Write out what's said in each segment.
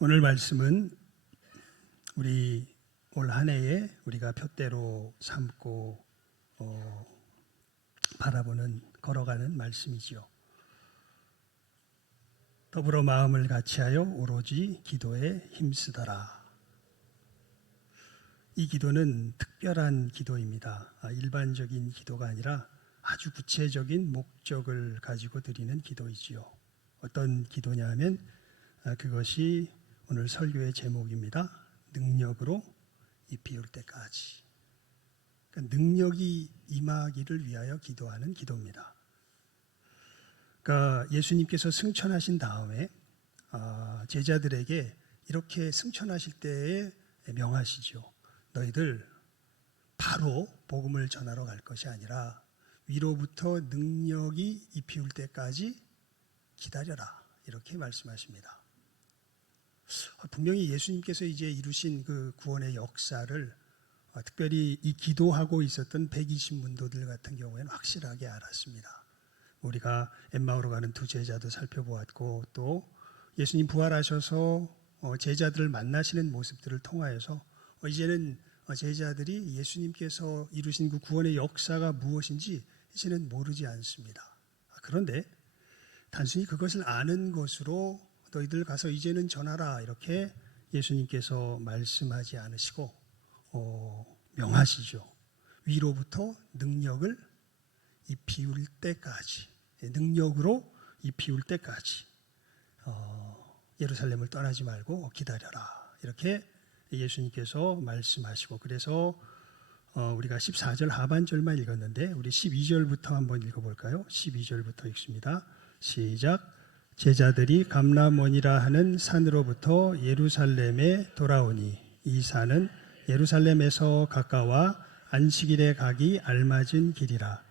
오늘 말씀은 우리 올 한 해에 우리가 표대로 삼고 바라보는 걸어가는 말씀이지요. 더불어 마음을 같이하여 오로지 기도에 힘쓰더라. 이 기도는 특별한 기도입니다. 일반적인 기도가 아니라 아주 구체적인 목적을 가지고 드리는 기도이지요. 어떤 기도냐 하면 그것이 오늘 설교의 제목입니다. 능력으로 잎이 피울 때까지. 그러니까 능력이 임하기를 위하여 기도하는 기도입니다. 그러니까 예수님께서 승천하신 다음에 제자들에게 이렇게 승천하실 때에 명하시죠. 너희들 바로 복음을 전하러 갈 것이 아니라 위로부터 능력이 잎이 피울 때까지 기다려라. 이렇게 말씀하십니다. 분명히 예수님께서 이제 이루신 그 구원의 역사를 특별히 이 기도하고 있었던 120문도들 같은 경우에는 확실하게 알았습니다. 우리가 엠마오로 가는 두 제자도 살펴보았고 또 예수님 부활하셔서 제자들을 만나시는 모습들을 통하여서 이제는 제자들이 예수님께서 이루신 그 구원의 역사가 무엇인지 이제는 모르지 않습니다. 그런데 단순히 그것을 아는 것으로 너희들 가서 이제는 전하라 이렇게 예수님께서 말씀하지 않으시고 명하시죠. 위로부터 능력을 잎이 피울 때까지, 능력으로 잎이 피울 때까지 예루살렘을 떠나지 말고 기다려라 이렇게 예수님께서 말씀하시고, 그래서 우리가 14절 하반절만 읽었는데 우리 12절부터 한번 읽어볼까요? 12절부터 읽습니다. 시작. 제자들이 감람원이라 하는 산으로부터 예루살렘에 돌아오니 이 산은 예루살렘에서 가까워 안식일에 가기 알맞은 길이라.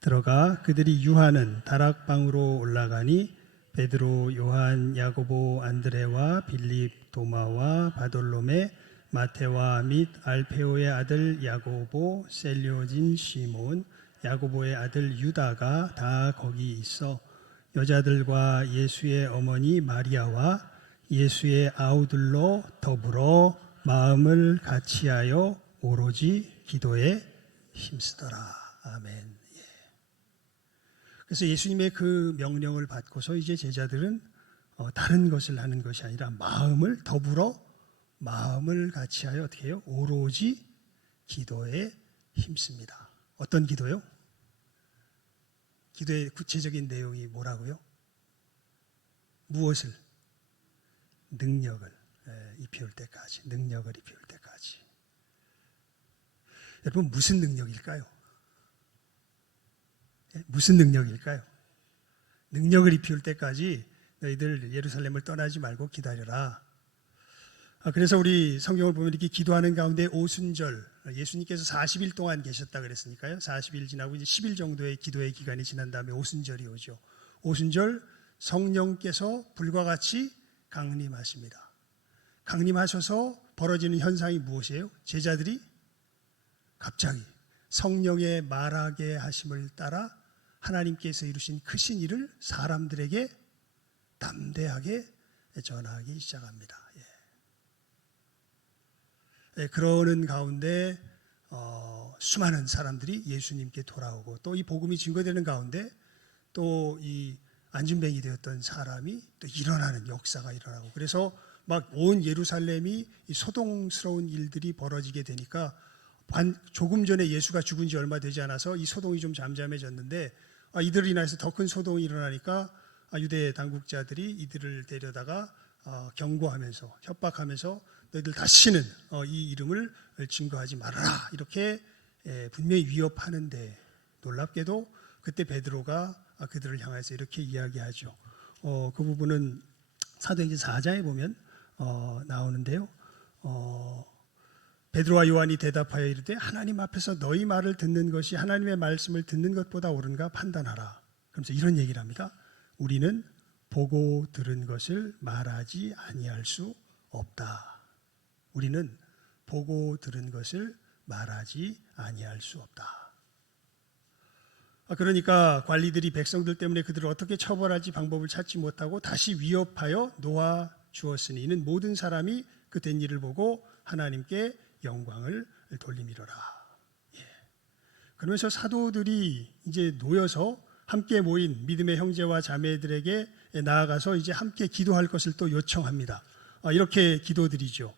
들어가 그들이 유하는 다락방으로 올라가니 베드로, 요한, 야고보, 안드레와 빌립, 도마와 바돌로메, 마테와 및 알페오의 아들 야고보, 셀료진 시몬, 야고보의 아들 유다가 다 거기 있어 여자들과 예수의 어머니 마리아와 예수의 아우들로 더불어 마음을 같이하여 오로지 기도에 힘쓰더라. 아멘. 그래서 예수님의 그 명령을 받고서 이제 제자들은 다른 것을 하는 것이 아니라 마음을 더불어 마음을 같이하여 어떻게 해요? 오로지 기도에 힘씁니다. 어떤 기도요? 기도의 구체적인 내용이 뭐라고요? 무엇을? 능력을 잎이 피울 때까지, 능력을 잎이 피울 때까지. 여러분 무슨 능력일까요? 무슨 능력일까요? 능력을 잎이 피울 때까지 너희들 예루살렘을 떠나지 말고 기다려라. 그래서 우리 성경을 보면 이렇게 기도하는 가운데 오순절, 예수님께서 40일 동안 계셨다 그랬으니까요. 40일 지나고 이제 10일 정도의 기도의 기간이 지난 다음에 오순절이 오죠. 오순절 성령께서 불과 같이 강림하십니다. 강림하셔서 벌어지는 현상이 무엇이에요? 제자들이 갑자기 성령의 말하게 하심을 따라 하나님께서 이루신 크신 일을 사람들에게 담대하게 전하기 시작합니다. 그러는 가운데 수많은 사람들이 예수님께 돌아오고 또 이 복음이 증거되는 가운데 또 이 안진뱅이 되었던 사람이 또 일어나는 역사가 일어나고, 그래서 막 온 예루살렘이 이 소동스러운 일들이 벌어지게 되니까 조금 전에 예수가 죽은 지 얼마 되지 않아서 이 소동이 좀 잠잠해졌는데 이들로 인해서 더 큰 소동이 일어나니까 유대 당국자들이 이들을 데려다가 경고하면서 협박하면서 너희들 다시는 이 이름을 증거하지 말아라 이렇게 분명히 위협하는데, 놀랍게도 그때 베드로가 그들을 향해서 이렇게 이야기하죠. 그 부분은 사도행전 4장에 보면 나오는데요. 베드로와 요한이 대답하여 이르되 하나님 앞에서 너희 말을 듣는 것이 하나님의 말씀을 듣는 것보다 옳은가 판단하라. 그러면서 이런 얘기를 합니다. 우리는 보고 들은 것을 말하지 아니할 수 없다. 우리는 보고 들은 것을 말하지 아니할 수 없다. 그러니까 관리들이 백성들 때문에 그들을 어떻게 처벌할지 방법을 찾지 못하고 다시 위협하여 놓아 주었으니 이는 모든 사람이 그 된 일을 보고 하나님께 영광을 돌림이로라. 예. 그러면서 사도들이 이제 놓여서 함께 모인 믿음의 형제와 자매들에게 나아가서 이제 함께 기도할 것을 또 요청합니다. 이렇게 기도드리죠.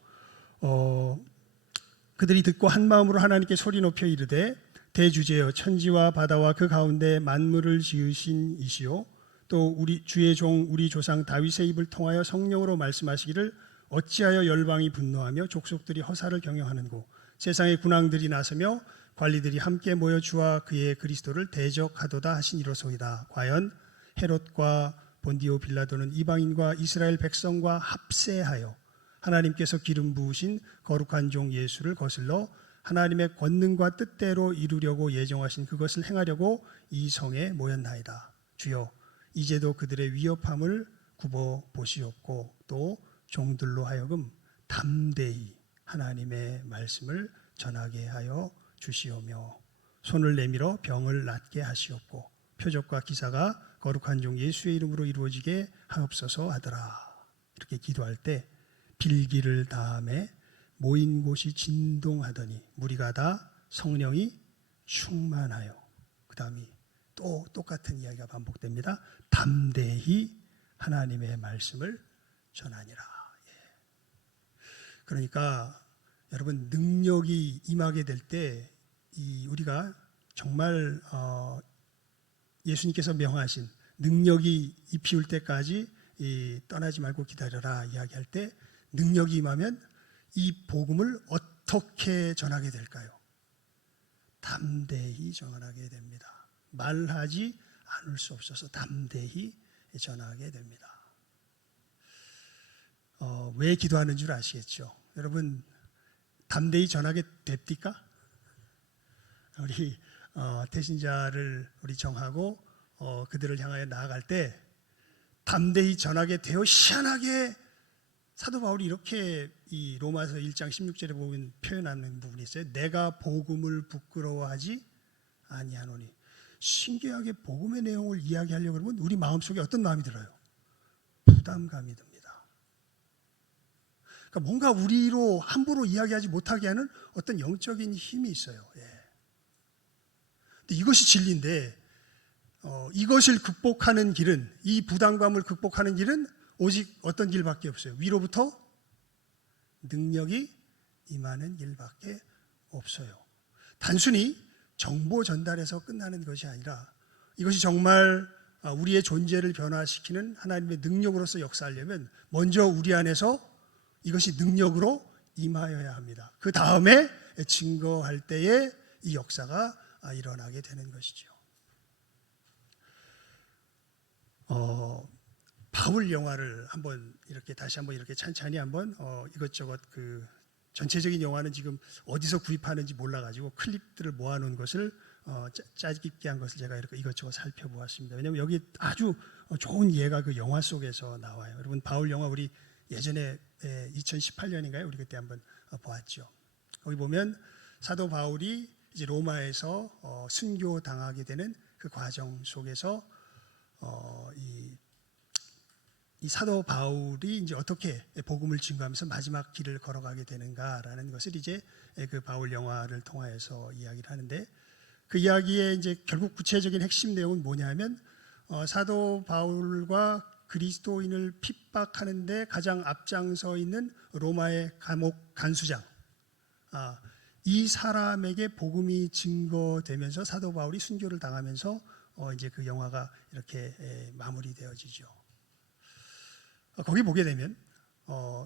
그들이 듣고 한 마음으로 하나님께 소리 높여 이르되 대주제여 천지와 바다와 그 가운데 만물을 지으신 이시오 또 우리 주의 종 우리 조상 다윗의 입을 통하여 성령으로 말씀하시기를 어찌하여 열방이 분노하며 족속들이 허사를 경영하는고 세상의 군왕들이 나서며 관리들이 함께 모여 주와 그의 그리스도를 대적하도다 하시니로소이다. 과연 헤롯과 본디오 빌라도는 이방인과 이스라엘 백성과 합세하여 하나님께서 기름 부으신 거룩한 종 예수를 거슬러 하나님의 권능과 뜻대로 이루려고 예정하신 그것을 행하려고 이 성에 모였나이다. 주여 이제도 그들의 위협함을 굽어 보시옵고 또 종들로 하여금 담대히 하나님의 말씀을 전하게 하여 주시오며 손을 내밀어 병을 낫게 하시옵고 표적과 기사가 거룩한 종 예수의 이름으로 이루어지게 하옵소서 하더라. 이렇게 기도할 때 빌기를 다음에 모인 곳이 진동하더니 무리가 다 성령이 충만하여 그 다음이 또 똑같은 이야기가 반복됩니다. 담대히 하나님의 말씀을 전하니라. 그러니까 여러분 능력이 임하게 될 때 우리가 정말 예수님께서 명하신 능력이 입히울 때까지 떠나지 말고 기다려라 이야기할 때 능력이 임하면 이 복음을 어떻게 전하게 될까요? 담대히 전하게 됩니다. 말하지 않을 수 없어서 담대히 전하게 됩니다. 왜 기도하는 줄 아시겠죠? 여러분 담대히 전하게 됩니까? 우리 태신자를 우리 정하고 그들을 향하여 나아갈 때 담대히 전하게 되어 희한하게 사도 바울이 이렇게 이 로마서 1장 16절에 보면 표현하는 부분이 있어요. 내가 복음을 부끄러워하지 아니하노니. 신기하게 복음의 내용을 이야기하려고 그러면 우리 마음속에 어떤 마음이 들어요? 부담감이 듭니다. 그러니까 뭔가 우리로 함부로 이야기하지 못하게 하는 어떤 영적인 힘이 있어요. 예. 근데 이것이 진리인데 이것을 극복하는 길은 이 부담감을 극복하는 길은 오직 어떤 길밖에 없어요. 위로부터 능력이 임하는 길밖에 없어요. 단순히 정보 전달에서 끝나는 것이 아니라 이것이 정말 우리의 존재를 변화시키는 하나님의 능력으로서 역사하려면 먼저 우리 안에서 이것이 능력으로 임하여야 합니다. 그 다음에 증거할 때에 이 역사가 일어나게 되는 것이죠. 바울 영화를 한번 이렇게 다시 한번 이렇게 찬찬히 한번 이것저것 그 전체적인 영화는 지금 어디서 구입하는지 몰라가지고 클립들을 모아놓은 것을 짜깁기 한 것을 제가 이렇게 이것저것 살펴보았습니다. 왜냐하면 여기 아주 좋은 예가 그 영화 속에서 나와요. 여러분 바울 영화 우리 예전에 2018년인가요? 우리 그때 한번 보았죠. 거기 보면 사도 바울이 이제 로마에서 순교 당하게 되는 그 과정 속에서 이 사도 바울이 이제 어떻게 복음을 증거하면서 마지막 길을 걸어가게 되는가라는 것을 이제 그 바울 영화를 통하여서 이야기를 하는데 그 이야기의 이제 결국 구체적인 핵심 내용은 뭐냐면 사도 바울과 그리스도인을 핍박하는데 가장 앞장서 있는 로마의 감옥 간수장 이 사람에게 복음이 증거되면서 사도 바울이 순교를 당하면서 이제 그 영화가 이렇게 마무리되어지죠. 거기 보게 되면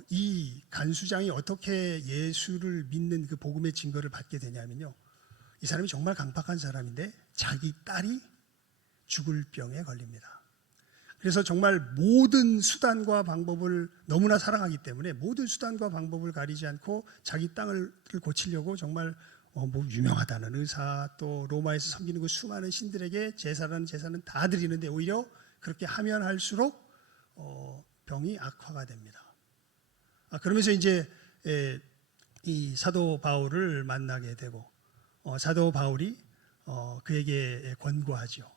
이 간수장이 어떻게 예수를 믿는 그 복음의 증거를 받게 되냐면요. 이 사람이 정말 강팍한 사람인데 자기 딸이 죽을 병에 걸립니다. 그래서 정말 모든 수단과 방법을 너무나 사랑하기 때문에 모든 수단과 방법을 가리지 않고 자기 땅을 고치려고 정말 뭐 유명하다는 의사 또 로마에서 섬기는 그 수많은 신들에게 제사라는 제사는 다 드리는데 오히려 그렇게 하면 할수록 병이 악화가 됩니다. 그러면서 이제 이 사도 바울을 만나게 되고 사도 바울이 그에게 권고하죠.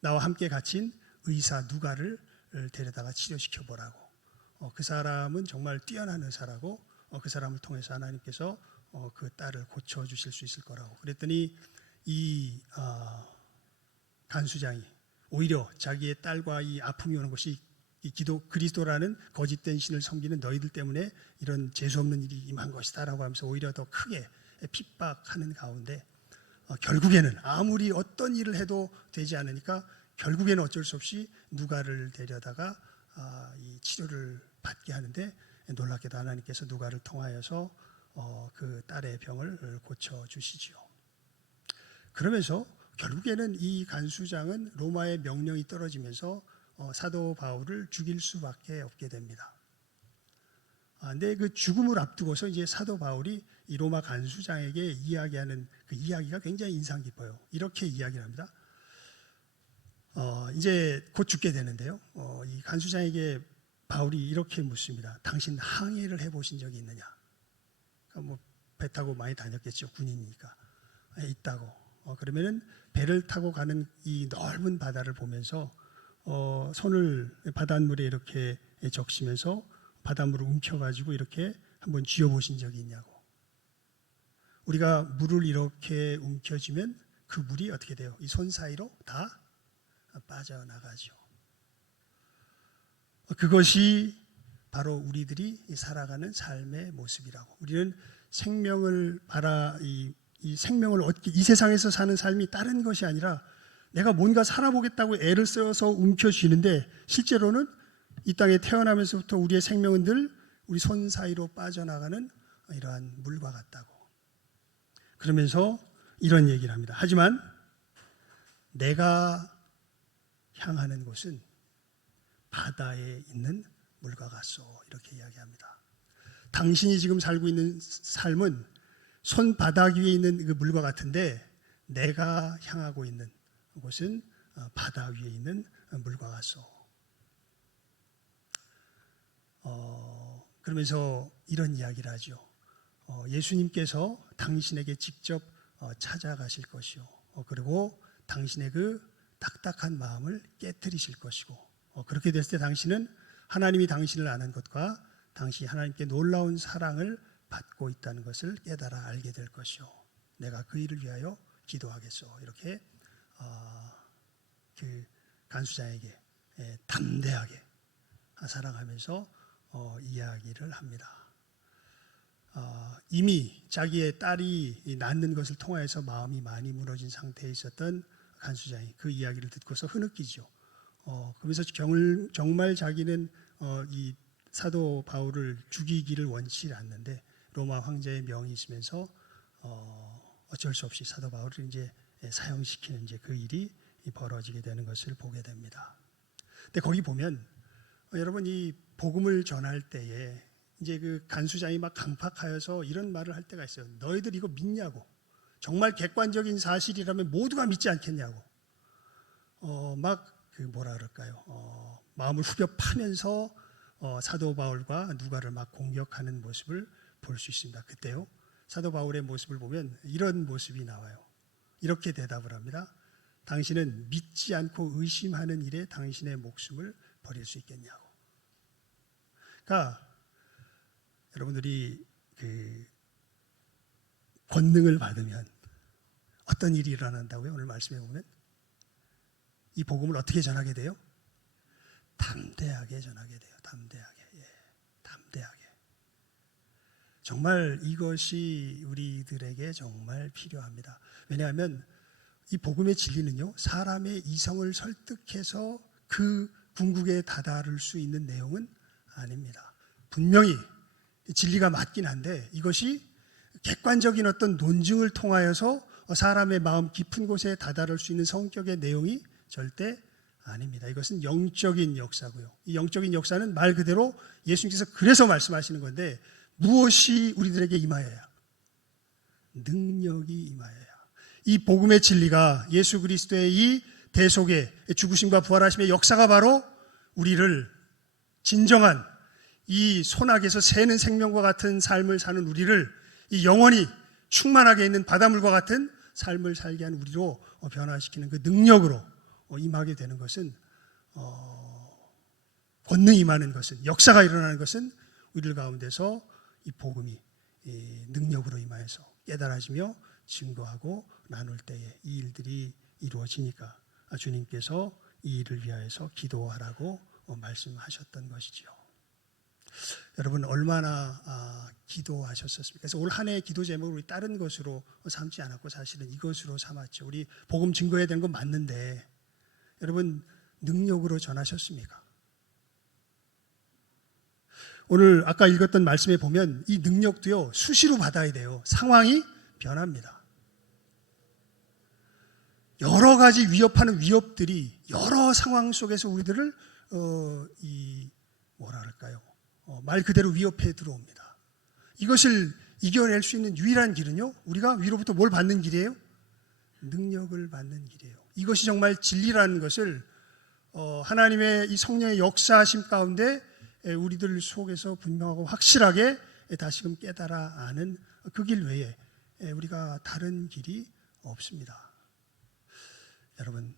나와 함께 갇힌 의사 누가를 데려다가 치료시켜 보라고. 그 사람은 정말 뛰어난 의사라고 그 사람을 통해서 하나님께서 그 딸을 고쳐주실 수 있을 거라고. 그랬더니 이 간수장이 오히려 자기의 딸과 이 아픔이 오는 것이 이 그리스도라는 거짓된 신을 섬기는 너희들 때문에 이런 재수없는 일이 임한 것이다라고 하면서 오히려 더 크게 핍박하는 가운데 결국에는 아무리 어떤 일을 해도 되지 않으니까 결국에는 어쩔 수 없이 누가를 데려다가 이 치료를 받게 하는데, 놀랍게도 하나님께서 누가를 통하여서 그 딸의 병을 고쳐주시지요. 그러면서 결국에는 이 간수장은 로마의 명령이 떨어지면서 사도 바울을 죽일 수밖에 없게 됩니다. 근데 그 죽음을 앞두고서 이제 사도 바울이 이 로마 간수장에게 이야기하는 그 이야기가 굉장히 인상 깊어요. 이렇게 이야기를 합니다. 이제 곧 죽게 되는데요. 이 간수장에게 바울이 이렇게 묻습니다. 당신 항해를 해보신 적이 있느냐? 뭐 배 타고 많이 다녔겠죠. 군인이니까. 있다고. 그러면은 배를 타고 가는 이 넓은 바다를 보면서 손을 바닷물에 이렇게 적시면서 바닷물을 움켜가지고 이렇게 한번 쥐어보신 적이 있냐고. 우리가 물을 이렇게 움켜쥐면 그 물이 어떻게 돼요? 이 손 사이로 다 빠져나가죠. 그것이 바로 우리들이 살아가는 삶의 모습이라고. 우리는 생명을 이 생명을 얻기, 이 세상에서 사는 삶이 다른 것이 아니라 내가 뭔가 살아보겠다고 애를 써서 움켜쥐는데 실제로는 이 땅에 태어나면서부터 우리의 생명은 늘 우리 손 사이로 빠져나가는 이러한 물과 같다고. 그러면서 이런 얘기를 합니다. 하지만 내가 향하는 곳은 바다에 있는 물과 같소. 이렇게 이야기합니다. 당신이 지금 살고 있는 삶은 손바닥 위에 있는 그 물과 같은데 내가 향하고 있는 곳은 바다 위에 있는 물과 같소. 그러면서 이런 이야기를 하죠. 예수님께서 당신에게 직접 찾아가실 것이요. 그리고 당신의 그 딱딱한 마음을 깨트리실 것이고, 그렇게 됐을 때 당신은 하나님이 당신을 아는 것과 당신이 하나님께 놀라운 사랑을 받고 있다는 것을 깨달아 알게 될 것이요. 내가 그 일을 위하여 기도하겠소. 이렇게 그 간수장에게 담대하게 사랑하면서 이야기를 합니다. 이미 자기의 딸이 낳는 것을 통하여서 마음이 많이 무너진 상태에 있었던 간수장이 그 이야기를 듣고서 흐느끼죠. 그러면서 정말 자기는 이 사도 바울을 죽이기를 원치 않는데 로마 황제의 명이 있으면서 어쩔 수 없이 사도 바울을 이제 사형시키는 이제 그 일이 벌어지게 되는 것을 보게 됩니다. 근데 거기 보면 여러분 이 복음을 전할 때에 이제 그 간수장이 막 강팍하여서 이런 말을 할 때가 있어요. 너희들 이거 믿냐고. 정말 객관적인 사실이라면 모두가 믿지 않겠냐고. 막 그 뭐라 그럴까요? 마음을 후벼 파면서 사도 바울과 누가를 막 공격하는 모습을 볼 수 있습니다. 그때요. 사도 바울의 모습을 보면 이런 모습이 나와요. 이렇게 대답을 합니다. 당신은 믿지 않고 의심하는 일에 당신의 목숨을 버릴 수 있겠냐고. 그러니까 여러분들이 그 권능을 받으면 어떤 일이 일어난다고요? 오늘 말씀해 보면 이 복음을 어떻게 전하게 돼요? 담대하게 전하게 돼요. 담대하게. 담대하게. 정말 이것이 우리들에게 정말 필요합니다. 왜냐하면 이 복음의 진리는요, 사람의 이성을 설득해서 그 궁극에 다다를 수 있는 내용은 아닙니다. 분명히 진리가 맞긴 한데 이것이 객관적인 어떤 논증을 통하여서 사람의 마음 깊은 곳에 다다를 수 있는 성격의 내용이 절대 아닙니다. 이것은 영적인 역사고요. 이 영적인 역사는 말 그대로 예수님께서 그래서 말씀하시는 건데 무엇이 우리들에게 임하여야? 능력이 임하여야. 이 복음의 진리가 예수 그리스도의 이 대속의 죽으심과 부활하심의 역사가 바로 우리를 진정한 이 손아귀에서 새는 생명과 같은 삶을 사는 우리를 이 영원히 충만하게 있는 바닷물과 같은 삶을 살게 하는 우리로 변화시키는 그 능력으로 임하게 되는 것은 권능이 임하는 것은, 역사가 일어나는 것은 우리들 가운데서 이 복음이 능력으로 임하여서 깨달아지며 증거하고 나눌 때에 이 일들이 이루어지니까 주님께서 이 일을 위하여서 기도하라고 말씀하셨던 것이지요. 여러분 얼마나 기도하셨었습니까? 그래서 올 한 해의 기도 제목을 우리 다른 것으로 삼지 않았고 사실은 이것으로 삼았죠. 우리 복음 증거해야 되는 건 맞는데 여러분 능력으로 전하셨습니까? 오늘 아까 읽었던 말씀에 보면 이 능력도요 수시로 받아야 돼요. 상황이 변합니다. 여러 가지 위협하는 위협들이 여러 상황 속에서 우리들을 뭐라 할까요? 말 그대로 위협해 들어옵니다. 이것을 이겨낼 수 있는 유일한 길은요, 우리가 위로부터 뭘 받는 길이에요? 능력을 받는 길이에요. 이것이 정말 진리라는 것을 하나님의 이 성령의 역사하심 가운데 우리들 속에서 분명하고 확실하게 다시금 깨달아 아는 그 길 외에 우리가 다른 길이 없습니다. 여러분,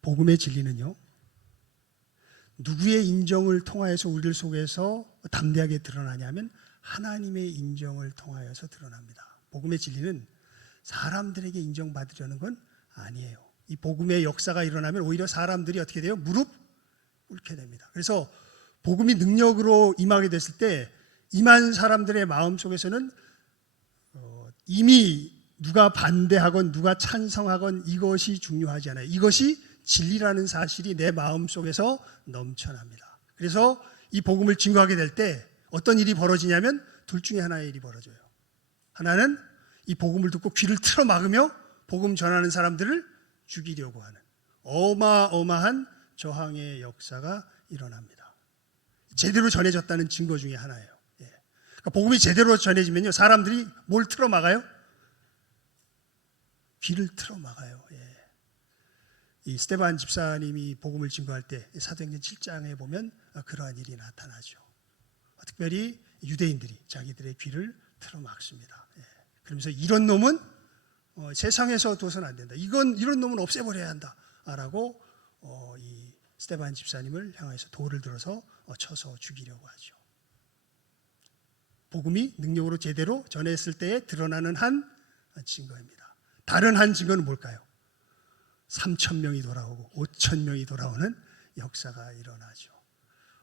복음의 진리는요, 누구의 인정을 통하여서 우리들 속에서 담대하게 드러나냐면 하나님의 인정을 통하여서 드러납니다. 복음의 진리는 사람들에게 인정받으려는 건 아니에요. 이 복음의 역사가 일어나면 오히려 사람들이 어떻게 돼요? 무릎 꿇게 됩니다. 그래서 복음이 능력으로 임하게 됐을 때 임한 사람들의 마음 속에서는 이미 누가 반대하건 누가 찬성하건 이것이 중요하지 않아요. 이것이 진리라는 사실이 내 마음 속에서 넘쳐납니다. 그래서 이 복음을 증거하게 될 때 어떤 일이 벌어지냐면 둘 중에 하나의 일이 벌어져요. 하나는 이 복음을 듣고 귀를 틀어 막으며 복음 전하는 사람들을 죽이려고 하는 어마어마한 저항의 역사가 일어납니다. 제대로 전해졌다는 증거 중에 하나예요. 그러니까 복음이 제대로 전해지면요, 사람들이 뭘 틀어 막아요? 귀를 틀어 막아요. 이 스데반 집사님이 복음을 증거할 때 사도행전 7장에 보면 그러한 일이 나타나죠. 특별히 유대인들이 자기들의 귀를 틀어 막습니다. 그러면서 이런 놈은 세상에서 둬서는 안 된다. 이런 놈은 없애버려야 한다라고 이 스데반 집사님을 향해서 돌을 들어서 쳐서 죽이려고 하죠. 복음이 능력으로 제대로 전했을 때에 드러나는 한 증거입니다. 다른 한 증거는 뭘까요? 3,000명이 돌아오고 5,000명이 돌아오는 역사가 일어나죠.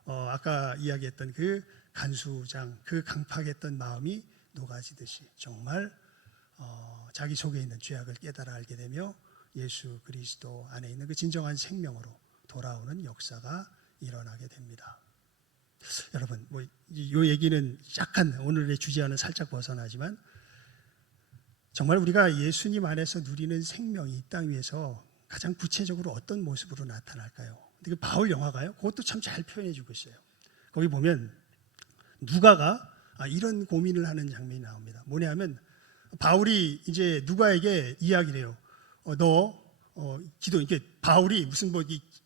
아까 이야기했던 그 간수장, 그 강팍했던 마음이 녹아지듯이 정말 자기 속에 있는 죄악을 깨달아 알게 되며 예수 그리스도 안에 있는 그 진정한 생명으로 돌아오는 역사가 일어나게 됩니다. 여러분, 이 얘기는 약간 오늘의 주제와는 살짝 벗어나지만 정말 우리가 예수님 안에서 누리는 생명이 이 땅 위에서 가장 구체적으로 어떤 모습으로 나타날까요? 근데 그 바울 영화가요, 그것도 참 잘 표현해 주고 있어요. 거기 보면 누가가 이런 고민을 하는 장면이 나옵니다. 뭐냐면 바울이 이제 누가에게 이야기를 해요. 이게 바울이 무슨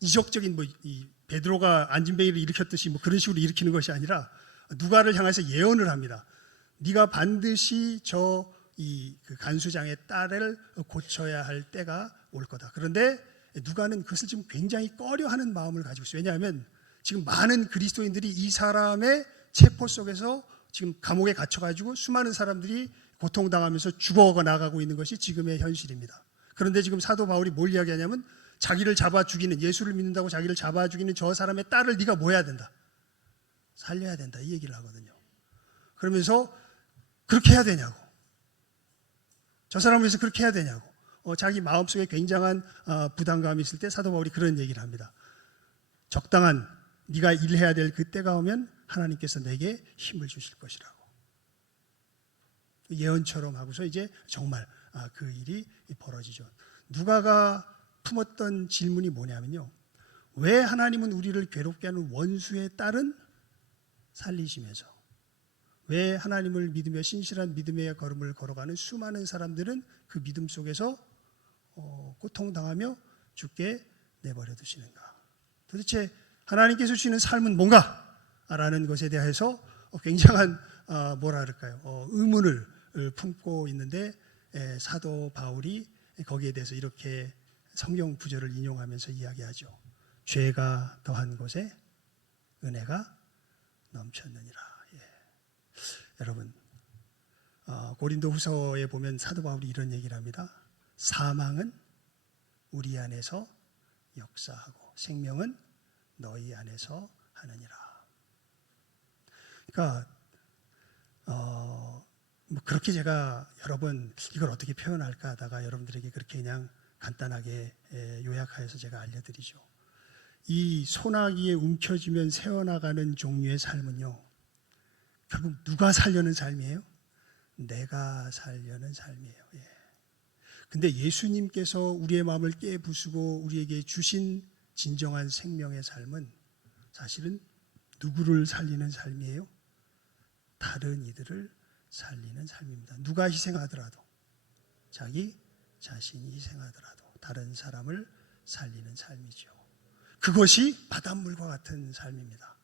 이적적인 이 베드로가 안진뱅이를 일으켰듯이 그런 식으로 일으키는 것이 아니라 누가를 향해서 예언을 합니다. 네가 반드시 그 간수장의 딸을 고쳐야 할 때가 올 거다. 그런데 누가는 그것을 지금 굉장히 꺼려하는 마음을 가지고 있어요. 왜냐하면 지금 많은 그리스도인들이 이 사람의 체포 속에서 지금 감옥에 갇혀가지고 수많은 사람들이 고통당하면서 죽어가 나가고 있는 것이 지금의 현실입니다. 그런데 지금 사도 바울이 뭘 이야기하냐면 자기를 잡아 죽이는, 예수를 믿는다고 자기를 잡아 죽이는 저 사람의 딸을 네가 뭐 해야 된다? 살려야 된다. 이 얘기를 하거든요. 그러면서 그렇게 해야 되냐고, 저 사람을 위해서 그렇게 해야 되냐고, 자기 마음속에 굉장한 부담감이 있을 때 사도 바울이 그런 얘기를 합니다. 적당한 네가 일해야 될 그때가 오면 하나님께서 내게 힘을 주실 것이라고. 예언처럼 하고서 이제 정말 그 일이 벌어지죠. 누가가 품었던 질문이 뭐냐면요, 왜 하나님은 우리를 괴롭게 하는 원수의 딸은 살리시면서 왜 하나님을 믿으며 신실한 믿음의 걸음을 걸어가는 수많은 사람들은 그 믿음 속에서 고통당하며 죽게 내버려 두시는가? 도대체 하나님께서 주시는 삶은 뭔가? 라는 것에 대해서 굉장한 의문을 품고 있는데 사도 바울이 거기에 대해서 이렇게 성경 구절을 인용하면서 이야기하죠. 죄가 더한 곳에 은혜가 넘쳤느니라. 예. 여러분, 고린도후서에 보면 사도 바울이 이런 얘기를 합니다. 사망은 우리 안에서 역사하고 생명은 너희 안에서 하느니라. 그러니까 뭐 그렇게 제가 여러 번 이걸 어떻게 표현할까 하다가 여러분들에게 그렇게 그냥 간단하게 요약하여서 제가 알려드리죠. 이 소나기에 움켜쥐면 새어나가는 종류의 삶은요, 결국 누가 살려는 삶이에요? 내가 살려는 삶이에요. 예. 근데 예수님께서 우리의 마음을 깨부수고 우리에게 주신 진정한 생명의 삶은 사실은 누구를 살리는 삶이에요? 다른 이들을 살리는 삶입니다. 누가 희생하더라도, 자기 자신이 희생하더라도 다른 사람을 살리는 삶이죠. 그것이 바닷물과 같은 삶입니다.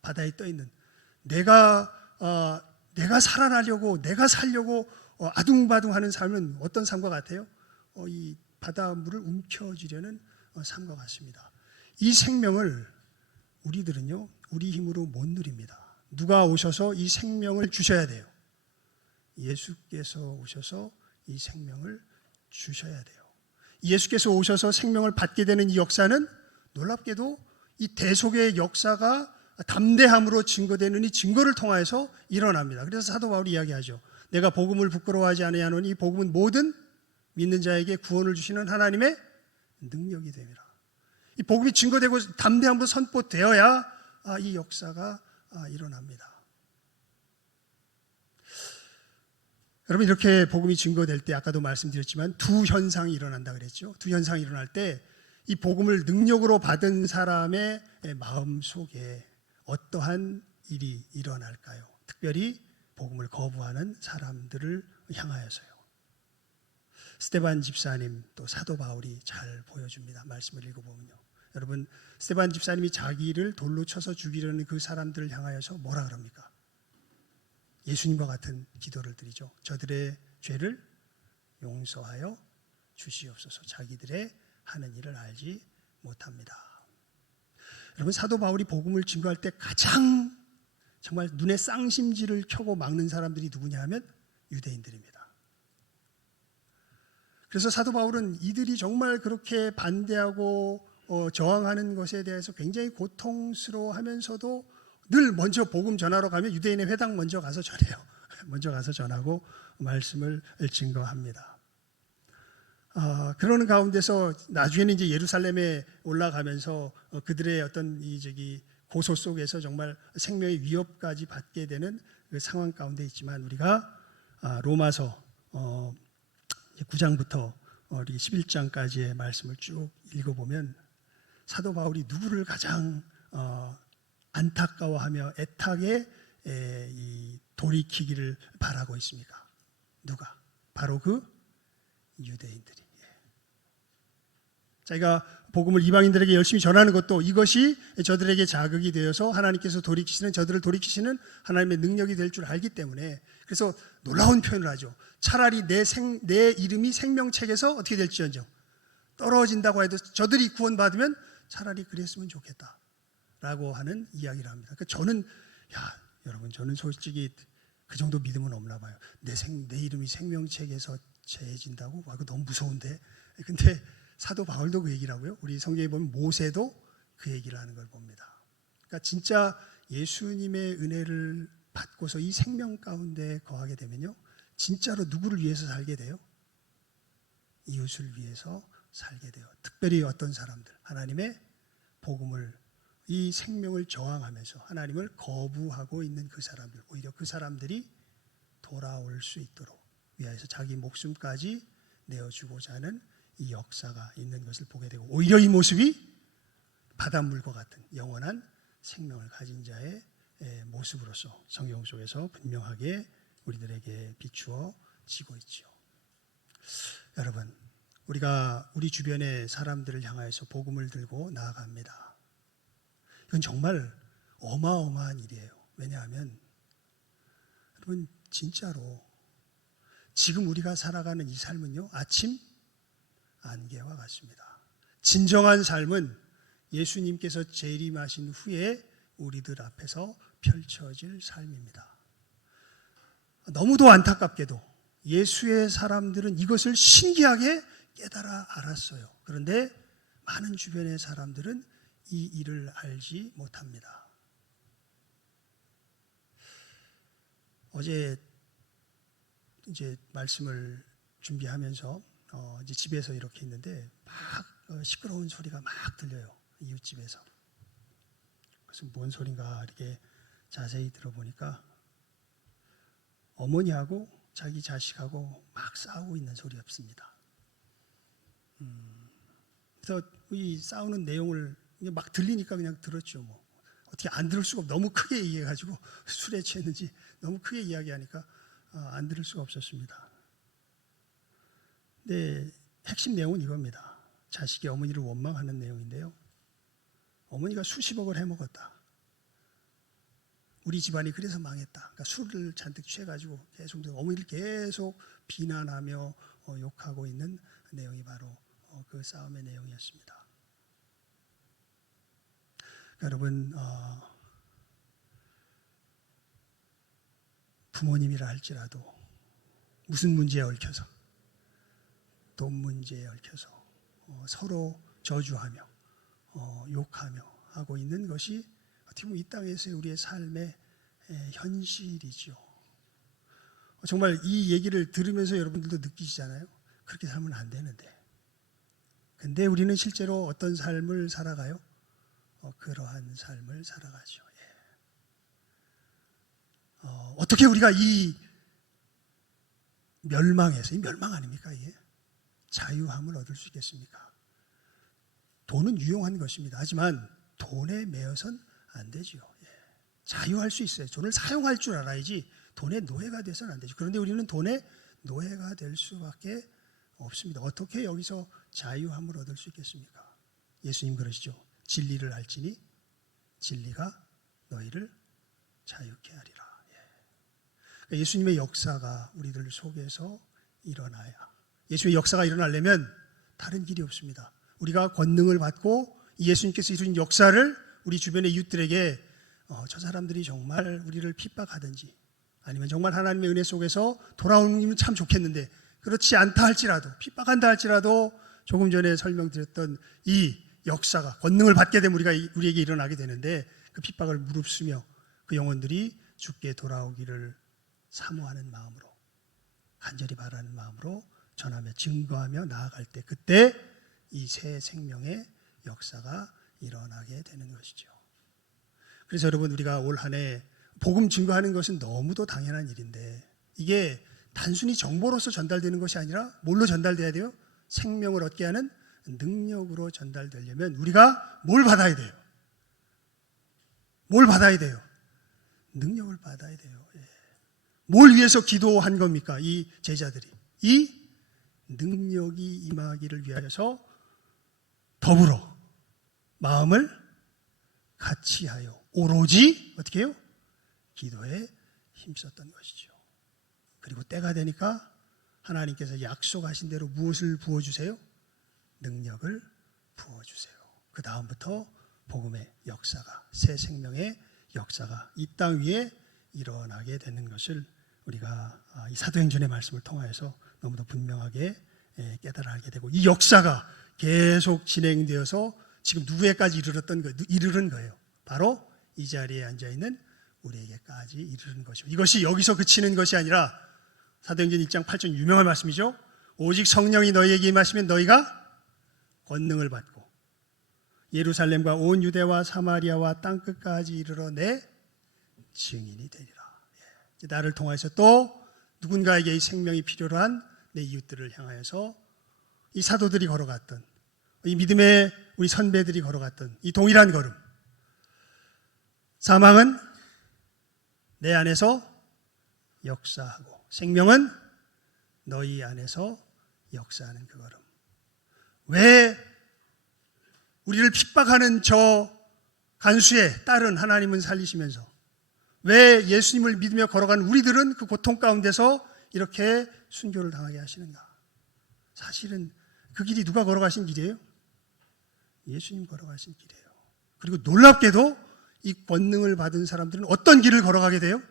바다에 떠있는 내가 살아나려고, 내가 살려고 아둥바둥하는 삶은 어떤 삶과 같아요? 이 바닷물을 움켜쥐려는 삶과 같습니다. 이 생명을 우리들은요, 우리 힘으로 못 누립니다. 누가 오셔서 이 생명을 주셔야 돼요. 예수께서 오셔서 이 생명을 주셔야 돼요. 예수께서 오셔서 생명을 받게 되는 이 역사는 놀랍게도 이 대속의 역사가 담대함으로 증거되는 이 증거를 통하여서 일어납니다. 그래서 사도 바울이 이야기하죠. 내가 복음을 부끄러워하지 아니하노니 이 복음은 모든 믿는 자에게 구원을 주시는 하나님의 능력이 됨이라. 이 복음이 증거되고 담대함으로 선포되어야 이 역사가 일어납니다. 여러분, 이렇게 복음이 증거될 때 아까도 말씀드렸지만 두 현상이 일어난다 그랬죠. 두 현상이 일어날 때 이 복음을 능력으로 받은 사람의 마음 속에 어떠한 일이 일어날까요? 특별히 복음을 거부하는 사람들을 향하여서요. 스데반 집사님 또 사도 바울이 잘 보여줍니다. 말씀을 읽어보면요. 여러분, 스데반 집사님이 자기를 돌로 쳐서 죽이려는 그 사람들을 향하여서 뭐라 그럽니까? 예수님과 같은 기도를 드리죠. 저들의 죄를 용서하여 주시옵소서. 자기들의 하는 일을 알지 못합니다. 여러분, 사도 바울이 복음을 증거할 때 가장 정말 눈에 쌍심지를 켜고 막는 사람들이 누구냐 하면 유대인들입니다. 그래서 사도 바울은 이들이 정말 그렇게 반대하고 저항하는 것에 대해서 굉장히 고통스러워하면서도 늘 먼저 복음 전하러 가면 유대인의 회당 먼저 가서 전해요. 먼저 가서 전하고 말씀을 증거합니다. 그러는 가운데서 나중에는 이제 예루살렘에 올라가면서 그들의 어떤 고소 속에서 정말 생명의 위협까지 받게 되는 그 상황 가운데 있지만 우리가 로마서 9장부터 11장까지의 말씀을 쭉 읽어보면 사도 바울이 누구를 가장 안타까워하며 애타게 돌이키기를 바라고 있습니까? 누가? 바로 그 유대인들이. 자기가 복음을 이방인들에게 열심히 전하는 것도 이것이 저들에게 자극이 되어서 하나님께서 저들을 돌이키시는 하나님의 능력이 될 줄 알기 때문에 그래서 놀라운 표현을 하죠. 차라리 내 이름이 생명책에서 어떻게 될지언정 떨어진다고 해도 저들이 구원받으면 차라리 그랬으면 좋겠다 라고 하는 이야기를 합니다. 그러니까 저는 솔직히 그 정도 믿음은 없나 봐요. 내 이름이 생명책에서 제해진다고? 그거 너무 무서운데. 근데 사도 바울도 그 얘기를 하고요. 우리 성경에 보면 모세도 그 얘기를 하는 걸 봅니다. 그러니까 진짜 예수님의 은혜를 받고서 이 생명 가운데 거하게 되면요. 진짜로 누구를 위해서 살게 돼요? 이웃을 위해서 살게 돼요. 특별히 어떤 사람들, 하나님의 복음을, 이 생명을 저항하면서 하나님을 거부하고 있는 그 사람들, 오히려 그 사람들이 돌아올 수 있도록 위하여서 자기 목숨까지 내어주고자 하는 이 역사가 있는 것을 보게 되고 오히려 이 모습이 바닷물과 같은 영원한 생명을 가진 자의 모습으로서 성경 속에서 분명하게 우리들에게 비추어지고 있지요. 여러분, 우리가 우리 주변의 사람들을 향하여서 복음을 들고 나아갑니다. 이건 정말 어마어마한 일이에요. 왜냐하면 여러분, 진짜로 지금 우리가 살아가는 이 삶은요, 아침 안개와 같습니다. 진정한 삶은 예수님께서 재림하신 후에 우리들 앞에서 펼쳐질 삶입니다. 너무도 안타깝게도 예수의 사람들은 이것을 신기하게 깨달아 알았어요. 그런데 많은 주변의 사람들은 이 일을 알지 못합니다. 어제 이제 말씀을 준비하면서 이제 집에서 이렇게 있는데 막 시끄러운 소리가 막 들려요. 이웃집에서. 그래서 뭔 소린가 이렇게 자세히 들어보니까 어머니하고 자기 자식하고 막 싸우고 있는 소리였습니다. 그래서 이 싸우는 내용을 막 들리니까 그냥 들었죠. 뭐 어떻게 안 들을 수가 너무 크게 얘기해가지고 술에 취했는지 너무 크게 이야기하니까 안 들을 수가 없었습니다. 근데 핵심 내용은 이겁니다. 자식이 어머니를 원망하는 내용인데요. 어머니가 수십억을 해먹었다. 우리 집안이 그래서 망했다. 그러니까 술을 잔뜩 취해가지고 계속 어머니를 계속 비난하며 욕하고 있는 내용이 바로 그 싸움의 내용이었습니다. 여러분, 부모님이라 할지라도 무슨 문제에 얽혀서, 돈 문제에 얽혀서 서로 저주하며 욕하며 하고 있는 것이 어떻게 보면 이 땅에서의 우리의 삶의 현실이죠. 정말 이 얘기를 들으면서 여러분들도 느끼시잖아요. 그렇게 살면 안 되는데. 근데 우리는 실제로 어떤 삶을 살아가요? 그러한 삶을 살아가죠. 어떻게 우리가 이 멸망에서, 이 멸망 아닙니까? 이게 자유함을 얻을 수 있겠습니까? 돈은 유용한 것입니다. 하지만 돈에 매여선 안 되죠. 자유할 수 있어요. 돈을 사용할 줄 알아야지 돈의 노예가 돼서는 안 되죠. 그런데 우리는 돈의 노예가 될 수밖에 없습니다. 어떻게 여기서 자유함을 얻을 수 있겠습니까? 예수님 그러시죠. 진리를 알지니 진리가 너희를 자유케 하리라. 그러니까 예수님의 역사가 우리들 속에서 일어나야, 예수의 역사가 일어나려면 다른 길이 없습니다. 우리가 권능을 받고 예수님께서 이루신 역사를 우리 주변의 이웃들에게 저 사람들이 정말 우리를 핍박하든지 아니면 정말 하나님의 은혜 속에서 돌아오는 게 참 좋겠는데 그렇지 않다 할지라도, 핍박한다 할지라도 조금 전에 설명드렸던 이 역사가, 권능을 받게 되면 우리에게 일어나게 되는데 그 핍박을 무릅쓰며 그 영혼들이 주께 돌아오기를 사모하는 마음으로, 간절히 바라는 마음으로 전하며 증거하며 나아갈 때, 그때 이 새 생명의 역사가 일어나게 되는 것이죠. 그래서 여러분, 우리가 올 한 해 복음 증거하는 것은 너무도 당연한 일인데 이게 단순히 정보로서 전달되는 것이 아니라 뭘로 전달돼야 돼요? 생명을 얻게 하는 능력으로 전달되려면 우리가 뭘 받아야 돼요? 뭘 받아야 돼요? 능력을 받아야 돼요. 뭘 위해서 기도한 겁니까? 이 제자들이. 이 능력이 임하기를 위하여서 더불어 마음을 같이 하여 오로지 어떻게 해요? 기도에 힘썼던 것이죠. 그리고 때가 되니까 하나님께서 약속하신 대로 무엇을 부어주세요? 능력을 부어주세요. 그 다음부터 복음의 역사가, 새 생명의 역사가 이 땅 위에 일어나게 되는 것을 우리가 이 사도행전의 말씀을 통하여서 너무도 분명하게 깨달아 알게 되고, 이 역사가 계속 진행되어서 지금 누구에까지 이르는 거예요. 바로 이 자리에 앉아있는 우리에게까지 이르는 것이고, 이것이 여기서 그치는 것이 아니라 사도행전 1장 8절 유명한 말씀이죠. 오직 성령이 너희에게 임하시면 너희가 권능을 받고 예루살렘과 온 유대와 사마리아와 땅끝까지 이르러 내 증인이 되리라. 나를 통해서 또 누군가에게 이 생명이 필요로 한 내 이웃들을 향하여서 이 사도들이 걸어갔던, 이 믿음의 우리 선배들이 걸어갔던 이 동일한 걸음, 사망은 내 안에서 역사하고 생명은 너희 안에서 역사하는 그 걸음. 왜 우리를 핍박하는 저 간수의 딸은 하나님은 살리시면서 왜 예수님을 믿으며 걸어가는 우리들은 그 고통 가운데서 이렇게 순교를 당하게 하시는가? 사실은 그 길이 누가 걸어가신 길이에요? 예수님 걸어가신 길이에요. 그리고 놀랍게도 이 권능을 받은 사람들은 어떤 길을 걸어가게 돼요?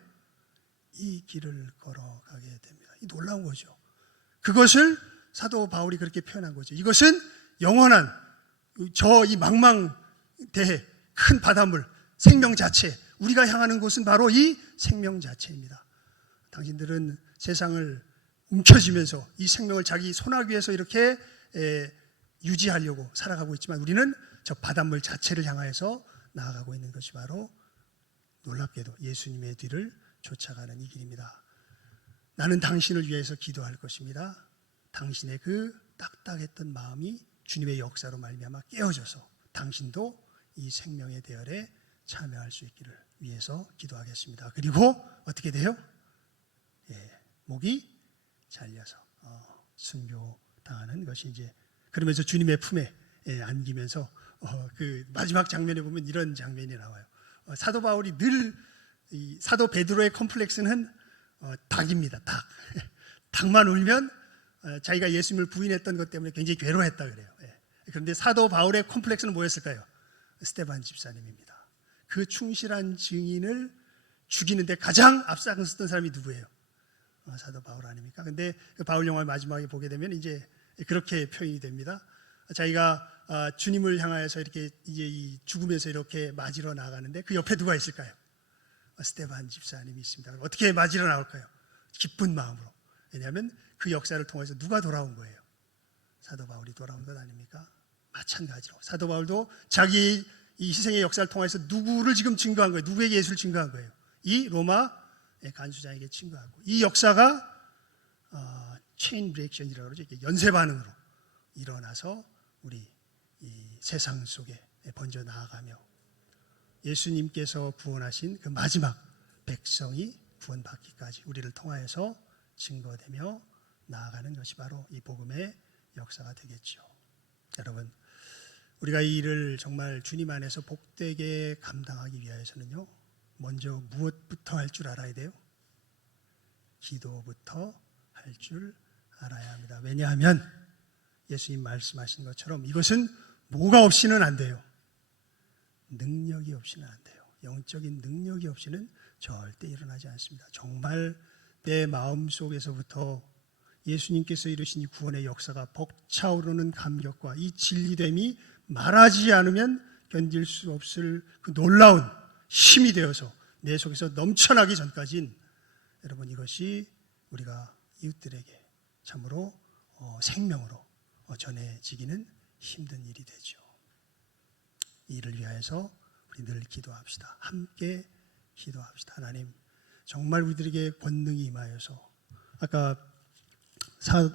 이 길을 걸어가게 됩니다. 이 놀라운 거죠. 그것을 사도 바울이 그렇게 표현한 거죠. 이것은 영원한 이 망망대해 큰 바닷물 생명 자체, 우리가 향하는 곳은 바로 이 생명 자체입니다. 당신들은 세상을 움켜쥐면서 이 생명을 자기 손아귀에서 이렇게 유지하려고 살아가고 있지만 우리는 저 바닷물 자체를 향하여서 나아가고 있는 것이 바로 놀랍게도 예수님의 뒤를 쫓아가는 이 길입니다. 나는 당신을 위해서 기도할 것입니다. 당신의 그 딱딱했던 마음이 주님의 역사로 말미암아 깨어져서 당신도 이 생명의 대열에 참여할 수 있기를 위해서 기도하겠습니다. 그리고 어떻게 돼요? 목이 잘려서 순교당하는 것이 이제 그러면서 주님의 품에 안기면서 그 마지막 장면에 보면 이런 장면이 나와요. 사도 바울이 늘 이 사도 베드로의 컴플렉스는 닭입니다. 닭. 닭만 울면 자기가 예수님을 부인했던 것 때문에 굉장히 괴로워했다 그래요. 그런데 사도 바울의 컴플렉스는 뭐였을까요? 스데반 집사님입니다. 그 충실한 증인을 죽이는데 가장 앞장섰던 사람이 누구예요? 사도 바울 아닙니까? 근데 그 바울 영화 마지막에 보게 되면 이제 그렇게 표현이 됩니다. 자기가 주님을 향하여서 이렇게 이제 이 죽으면서 이렇게 맞으러 나가는데 그 옆에 누가 있을까요? 스데반 집사님이 있습니다. 어떻게 맞으러 나올까요? 기쁜 마음으로. 왜냐하면 그 역사를 통해서 누가 돌아온 거예요? 사도 바울이 돌아온 것 아닙니까? 마찬가지로 사도 바울도 자기 이 희생의 역사를 통해서 누구를 지금 증거한 거예요? 누구에게 예수를 증거한 거예요? 이 로마 간수장에게 증거하고 이 역사가 체인 리액션이라고 그러죠. 연쇄 반응으로 일어나서 우리 이 세상 속에 번져 나아가며 예수님께서 구원하신 그 마지막 백성이 구원받기까지 우리를 통하여서 증거되며 나아가는 것이 바로 이 복음의 역사가 되겠죠. 여러분, 우리가 이 일을 정말 주님 안에서 복되게 감당하기 위해서는요, 먼저 무엇부터 할 줄 알아야 돼요? 기도부터 할 줄 알아야 합니다. 왜냐하면 예수님 말씀하신 것처럼 이것은 뭐가 없이는 안 돼요. 능력이 없이는 안 돼요. 영적인 능력이 없이는 절대 일어나지 않습니다. 정말 내 마음 속에서부터 예수님께서 이루신 이 구원의 역사가 벅차오르는 감격과 이 진리됨이 말하지 않으면 견딜 수 없을 그 놀라운 힘이 되어서 내 속에서 넘쳐나기 전까지는 여러분 이것이 우리가 이웃들에게 참으로 생명으로 전해지기는 힘든 일이 되죠. 이를 위하여서 우리 늘 기도합시다. 함께 기도합시다. 하나님 정말 우리들에게 권능이 임하여서 아까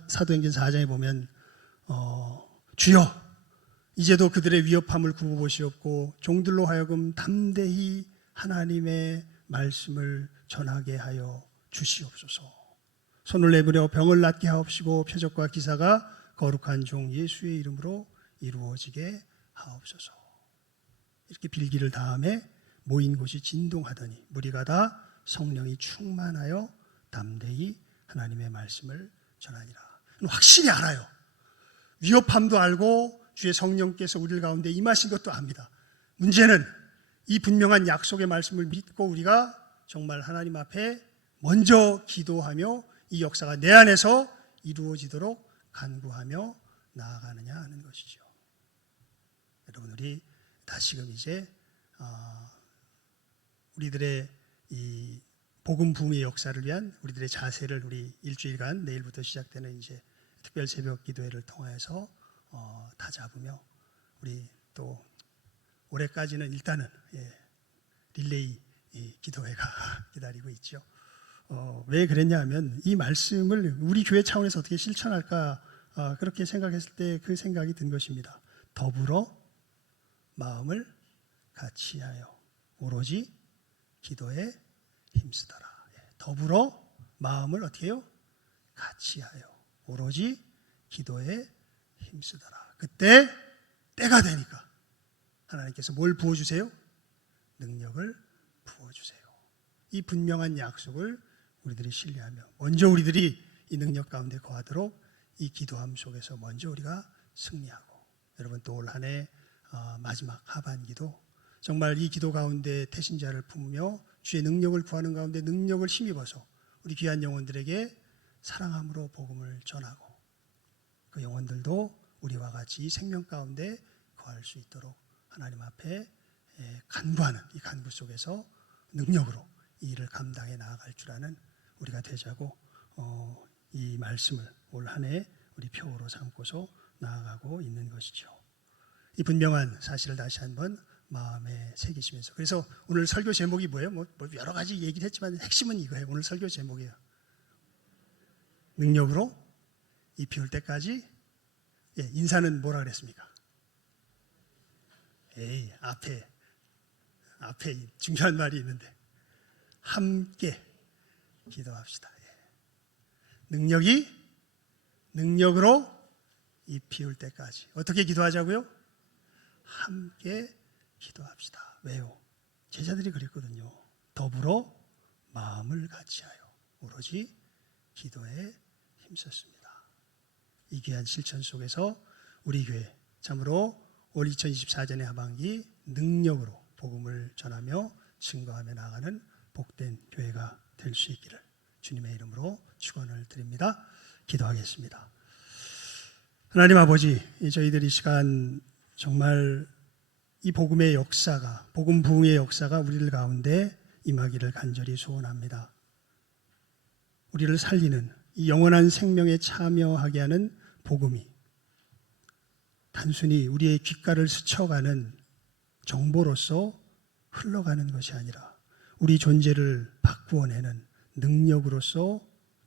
사도행전 4장에 보면 주여 이제도 그들의 위협함을 굽어보시옵고 종들로 하여금 담대히 하나님의 말씀을 전하게 하여 주시옵소서. 손을 내밀어 병을 낫게 하옵시고 표적과 기사가 거룩한 종 예수의 이름으로 이루어지게 하옵소서. 이렇게 빌기를 다음에 모인 곳이 진동하더니 무리가 다 성령이 충만하여 담대히 하나님의 말씀을 전하니라. 확실히 알아요. 위협함도 알고 주의 성령께서 우리 가운데 임하신 것도 압니다. 문제는 이 분명한 약속의 말씀을 믿고 우리가 정말 하나님 앞에 먼저 기도하며 이 역사가 내 안에서 이루어지도록 간구하며 나아가느냐 하는 것이죠. 여러분 우리 다시금 이제 우리들의 이 복음 부흥의 역사를 위한 우리들의 자세를 우리 일주일간 내일부터 시작되는 이제 특별 새벽 기도회를 통해서 다 잡으며 우리 또 올해까지는 일단은 릴레이 기도회가 기다리고 있죠. 왜 그랬냐 하면 이 말씀을 우리 교회 차원에서 어떻게 실천할까 그렇게 생각했을 때 그 생각이 든 것입니다. 더불어 마음을 같이하여 오로지 기도에 힘쓰더라. 더불어 마음을 어떻게 해요? 같이하여 오로지 기도에 힘쓰더라. 그때 때가 되니까 하나님께서 뭘 부어주세요? 능력을 부어주세요. 이 분명한 약속을 우리들이 신뢰하며 먼저 우리들이 이 능력 가운데 거하도록 이 기도함 속에서 먼저 우리가 승리하고 여러분 또 올 한 해 마지막 하반기도 정말 이 기도 가운데 태신자를 품으며 주의 능력을 구하는 가운데 능력을 힘입어서 우리 귀한 영혼들에게 사랑함으로 복음을 전하고 그 영혼들도 우리와 같이 생명 가운데 거할 수 있도록 하나님 앞에 간구하는 이 간구 속에서 능력으로 이 일을 감당해 나아갈 줄 아는 우리가 되자고 이 말씀을 올 한 해 우리 표어로 삼고서 나아가고 있는 것이죠. 이 분명한 사실을 다시 한번 마음에 새기시면서, 그래서 오늘 설교 제목이 뭐예요? 뭐 여러 가지 얘기를 했지만 핵심은 이거예요. 오늘 설교 제목이에요. 능력으로 이 비울 때까지. 인사는 뭐라 그랬습니까? 앞에 중요한 말이 있는데 함께 기도합시다. 능력으로 이 비울 때까지 어떻게 기도하자고요? 함께 기도합시다. 왜요? 제자들이 그랬거든요. 더불어 마음을 같이하여 오로지 기도에 힘썼습니다. 이 귀한 실천 속에서 우리 교회 참으로 올 2024년의 하반기 능력으로 복음을 전하며 증거하며 나아가는 복된 교회가 될 수 있기를 주님의 이름으로 축원을 드립니다. 기도하겠습니다. 하나님 아버지, 저희들 이 시간 정말 이 복음의 역사가, 복음 부흥의 역사가 우리들 가운데 임하기를 간절히 소원합니다. 우리를 살리는 이 영원한 생명에 참여하게 하는 복음이 단순히 우리의 귓가를 스쳐가는 정보로서 흘러가는 것이 아니라 우리 존재를 바꾸어내는 능력으로서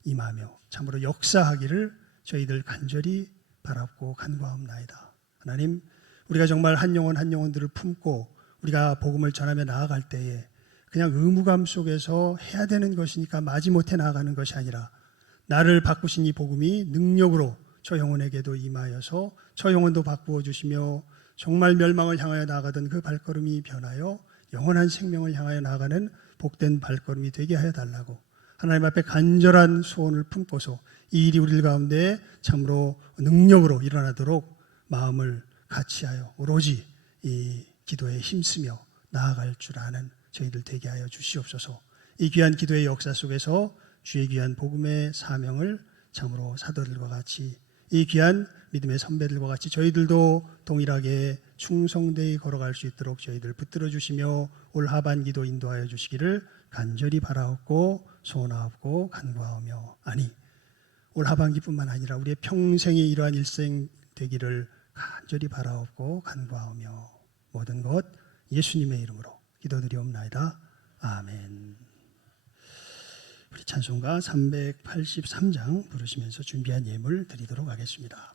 임하며 참으로 역사하기를 저희들 간절히 바랍고 간구하옵나이다. 하나님, 우리가 정말 한 영혼 한 영혼들을 품고 우리가 복음을 전하며 나아갈 때에 그냥 의무감 속에서 해야 되는 것이니까 마지못해 나아가는 것이 아니라 나를 바꾸신 이 복음이 능력으로 저 영혼에게도 임하여서 저 영혼도 바꾸어 주시며 정말 멸망을 향하여 나아가던 그 발걸음이 변하여 영원한 생명을 향하여 나아가는 복된 발걸음이 되게 하여 달라고 하나님 앞에 간절한 소원을 품고서 이 일이 우리 가운데 참으로 능력으로 일어나도록 마음을 같이하여 오로지 이 기도에 힘쓰며 나아갈 줄 아는 저희들 되게 하여 주시옵소서. 이 귀한 기도의 역사 속에서 주의 귀한 복음의 사명을 참으로 사도들과 같이 이 귀한 믿음의 선배들과 같이 저희들도 동일하게 충성되이 걸어갈 수 있도록 저희들 붙들어 주시며 올 하반기도 인도하여 주시기를 간절히 바라옵고 소원하옵고 간구하오며, 아니 올 하반기뿐만 아니라 우리의 평생의 이러한 일생 되기를 간절히 바라옵고 간구하오며 모든 것 예수님의 이름으로 기도드리옵나이다. 아멘. 우리 찬송가 383장 부르시면서 준비한 예물 드리도록 하겠습니다.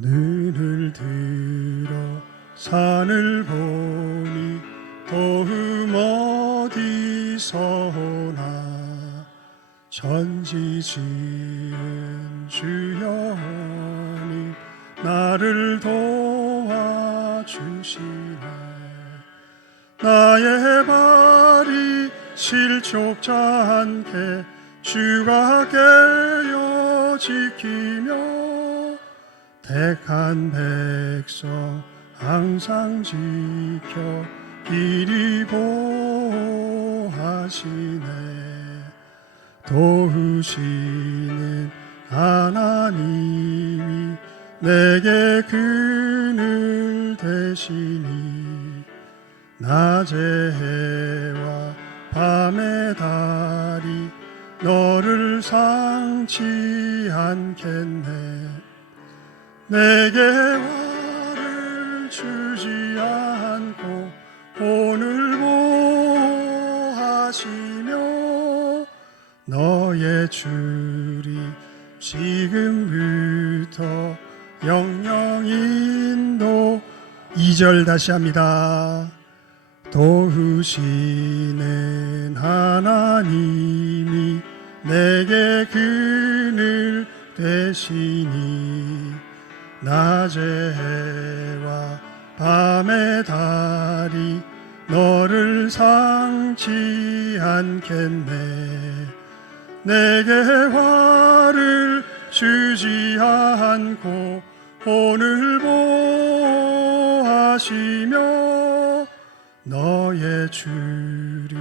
눈을 들어 산을 보니 도움 어디서 오나 천지 지은 주여님 나를 도와주시네. 나의 발이 실족지 않게 주가 깨어 지키며 택한 백성 항상 지켜 길이 보호하시네. 도우시는 하나님이 내게 그늘 되시니 낮의 해와 밤의 달이 너를 상치 않겠네. 내게 화를 주지 않고 오늘 보호하시며 너의 줄이 지금부터 영영 인도. 2절 다시 합니다. 도우시는 하나님이 내게 그늘 되시니 낮의 해와 밤의 달이 너를 상치 않겠네. 내게 화를 주지 않고 오늘 보하시며 너의 주리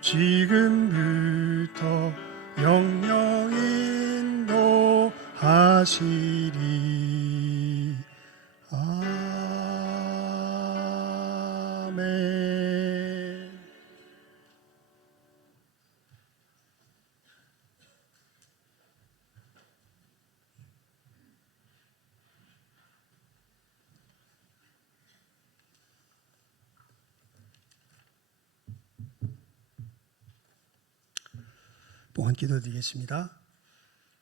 지금부터 영영 인도하시리. 아멘. 봉헌 기도드리겠습니다.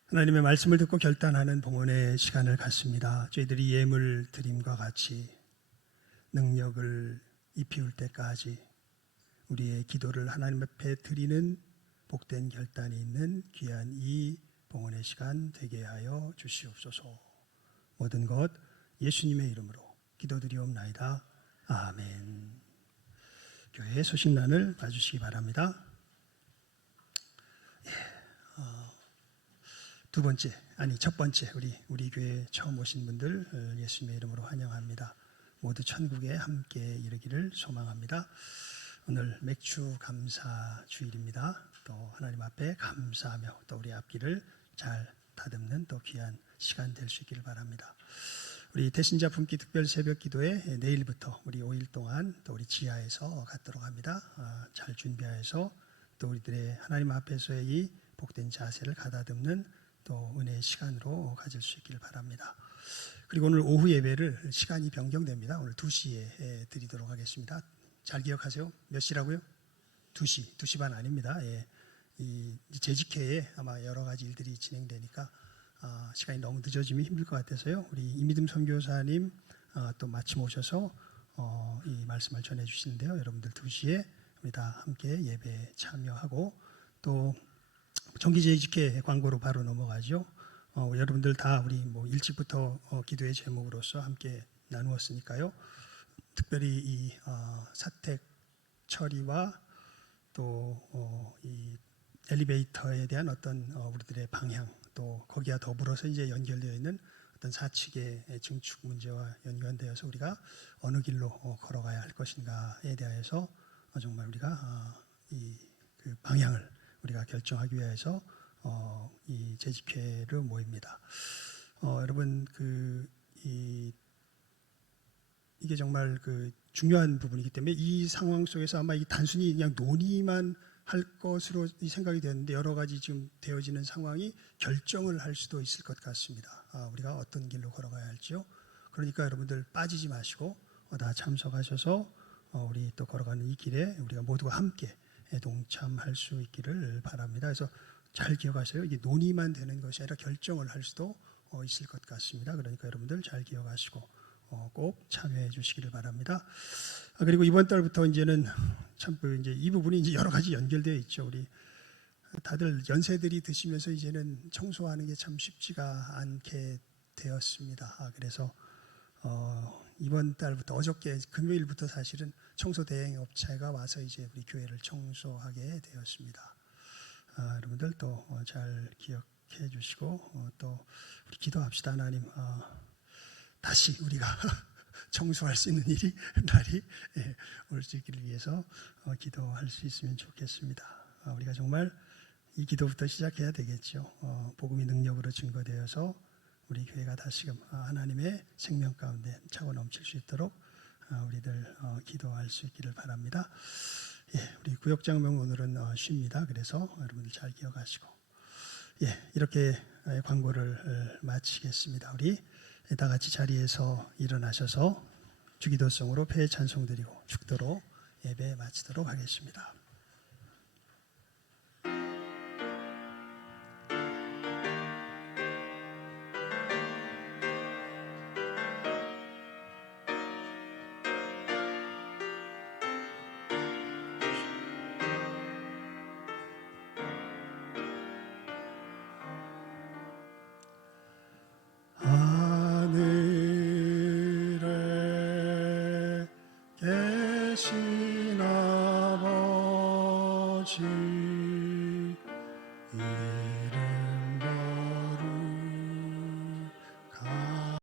하나님의 말씀을 듣고 결단하는 봉헌의 시간을 갖습니다. 저희들이 예물 드림과 같이 능력을 입히울 때까지 우리의 기도를 하나님 앞에 드리는 복된 결단이 있는 귀한 이 봉헌의 시간 되게 하여 주시옵소서. 모든 것 예수님의 이름으로 기도드리옵나이다. 아멘. 교회의 소식란을 봐주시기 바랍니다. 첫 번째 우리 교회 처음 오신 분들 예수님의 이름으로 환영합니다. 모두 천국에 함께 이르기를 소망합니다. 오늘 맥주 감사 주일입니다. 또 하나님 앞에 감사하며 또 우리 앞길을 잘 다듬는 또 귀한 시간 될 수 있기를 바랍니다. 우리 대신자 품기 특별 새벽 기도에 내일부터 우리 5일 동안 또 우리 지하에서 갖도록 합니다. 잘 준비하여서 또 우리들의 하나님 앞에서의 이 복된 자세를 가다듬는 또 은혜의 시간으로 가질 수 있기를 바랍니다. 그리고 오늘 오후 예배를 시간이 변경됩니다. 오늘 2시에 드리도록 하겠습니다. 잘 기억하세요. 몇 시라고요? 2시, 2시 반 아닙니다. 이 재직회에 아마 여러 가지 일들이 진행되니까 시간이 너무 늦어지면 힘들 것 같아서요. 우리 이미듬 선교사님 또 마침 오셔서 이 말씀을 전해주시는데요. 여러분들 2시에 우리 다 함께 예배에 참여하고 또 정기재직회 광고로 바로 넘어가죠. 여러분들 다 우리 일찍부터 기도의 제목으로서 함께 나누었으니까요. 특별히 이 사택 처리와 또 이 엘리베이터에 대한 어떤 우리들의 방향 또 거기와 더불어서 이제 연결되어 있는 어떤 사측의 증축 문제와 연관되어서 우리가 어느 길로 걸어가야 할 것인가에 대하여서 정말 우리가 그 방향을 우리가 결정하기 위해서 이 재직회를 모입니다. 여러분 이게 정말 그 중요한 부분이기 때문에 이 상황 속에서 아마 이 단순히 그냥 논의만 할 것으로 생각이 되는데 여러 가지 지금 되어지는 상황이 결정을 할 수도 있을 것 같습니다. 우리가 어떤 길로 걸어가야 할지요. 그러니까 여러분들 빠지지 마시고 다 참석하셔서 우리 또 걸어가는 이 길에 우리가 모두가 함께 동참할 수 있기를 바랍니다. 그래서 잘 기억하세요. 이게 논의만 되는 것이 아니라 결정을 할 수도 있을 것 같습니다. 그러니까 여러분들 잘 기억하시고 꼭 참여해 주시기를 바랍니다. 그리고 이번 달부터 이제는 참 이제 이 부분이 이제 여러 가지 연결되어 있죠. 우리 다들 연세들이 드시면서 이제는 청소하는 게 참 쉽지가 않게 되었습니다. 그래서 이번 달부터 어저께 금요일부터 사실은 청소 대행 업체가 와서 이제 우리 교회를 청소하게 되었습니다. 여러분들 또 잘 기억해 주시고 또 우리 기도합시다. 하나님 다시 우리가 청소할 수 있는 날이 올 수 있기를 위해서 기도할 수 있으면 좋겠습니다. 우리가 정말 이 기도부터 시작해야 되겠죠. 복음이 능력으로 증거되어서 우리 교회가 다시금 하나님의 생명 가운데 차고 넘칠 수 있도록 우리들 기도할 수 있기를 바랍니다. 우리 구역장명 오늘은 쉽니다. 그래서 여러분들 잘 기억하시고 이렇게 광고를 마치겠습니다. 우리 다 같이 자리에서 일어나셔서 주기도성으로 폐 찬송 드리고 축도로 예배 마치도록 하겠습니다. 주